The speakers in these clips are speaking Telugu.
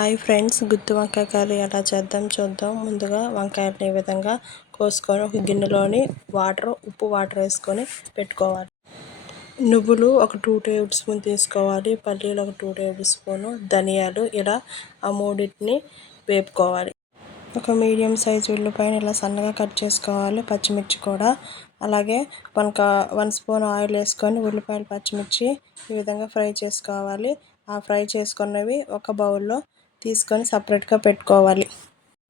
హాయ్ ఫ్రెండ్స్ గుత్తి వంకాయ కర్రీ ఎలా చేద్దాం చూద్దాం. ముందుగా వంకాయలని ఈ విధంగా కోసుకొని ఒక గిన్నెలోని వాటర్ ఉప్పు వాటర్ వేసుకొని పెట్టుకోవాలి. నువ్వులు ఒక టూ టేబుల్ స్పూన్ తీసుకోవాలి. పల్లీలు ఒక టూ టేబుల్ స్పూను ధనియాలు ఇలా ఆ మూడింటిని వేపుకోవాలి. ఒక మీడియం సైజ్ ఉల్లిపాయని ఇలా సన్నగా కట్ చేసుకోవాలి. పచ్చిమిర్చి కూడా. అలాగే వన్ కా వన్ స్పూన్ ఆయిల్ వేసుకొని ఉల్లిపాయలు పచ్చిమిర్చి ఈ విధంగా ఫ్రై చేసుకోవాలి. ఆ ఫ్రై చేసుకున్నవి ఒక బౌల్లో తీసుకొని సపరేట్గా పెట్టుకోవాలి.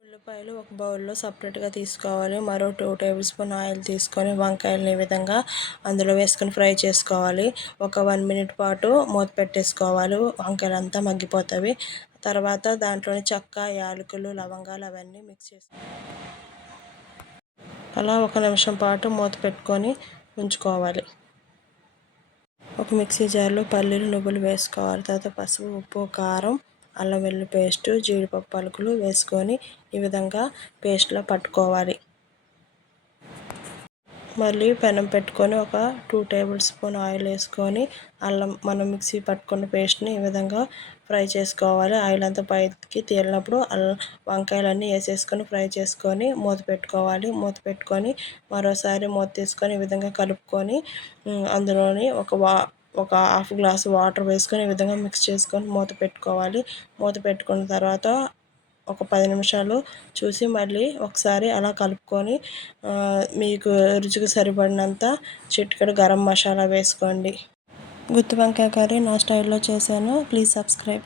ఉల్లిపాయలు ఒక బౌల్లో సపరేట్గా తీసుకోవాలి. మరో టూ టేబుల్ స్పూన్ ఆయిల్ తీసుకొని వంకాయలని ఈ విధంగా అందులో వేసుకొని ఫ్రై చేసుకోవాలి. ఒక వన్ మినిట్ పాటు మూత పెట్టేసుకోవాలి. వంకాయలు అంతా మగ్గిపోతాయి. తర్వాత దాంట్లోని చెక్క యాలకులు లవంగాలు అవన్నీ మిక్స్ చేసి అలా ఒక నిమిషం పాటు మూత పెట్టుకొని ఉంచుకోవాలి. ఒక మిక్సీ జార్లో పల్లీలు నువ్వులు వేసుకోవాలి. తర్వాత పసుపు ఉప్పు కారం అల్లం వెల్లుల్లి పేస్టు జీడిపప్పు పలుకులు వేసుకొని ఈ విధంగా పేస్ట్లో పట్టుకోవాలి. మళ్ళీ పెనం పెట్టుకొని ఒక టూ టేబుల్ స్పూన్ ఆయిల్ వేసుకొని అల్లం మనం మిక్సీ పట్టుకున్న పేస్ట్ని ఈ విధంగా ఫ్రై చేసుకోవాలి. ఆయిల్ అంతా పైకి తేలినప్పుడు అల్లం వంకాయలన్నీ వేసేసుకొని ఫ్రై చేసుకొని మూత పెట్టుకోవాలి. మూత పెట్టుకొని మరోసారి మూత తీసుకొని ఈ విధంగా కలుపుకొని అందులోని ఒక వా ఒక హాఫ్ గ్లాస్ వాటర్ వేసుకొని ఈ విధంగా మిక్స్ చేసుకొని మూత పెట్టుకోవాలి. మూత పెట్టుకున్న తర్వాత ఒక పది నిమిషాలు చూసి మళ్ళీ ఒకసారి అలా కలుపుకొని మీకు రుచికి సరిపడినంత చిటికెడు గరం మసాలా వేసుకోండి. గుత్తి వంకాయ కర్రీ నా స్టైల్లో చేశాను. Please subscribe.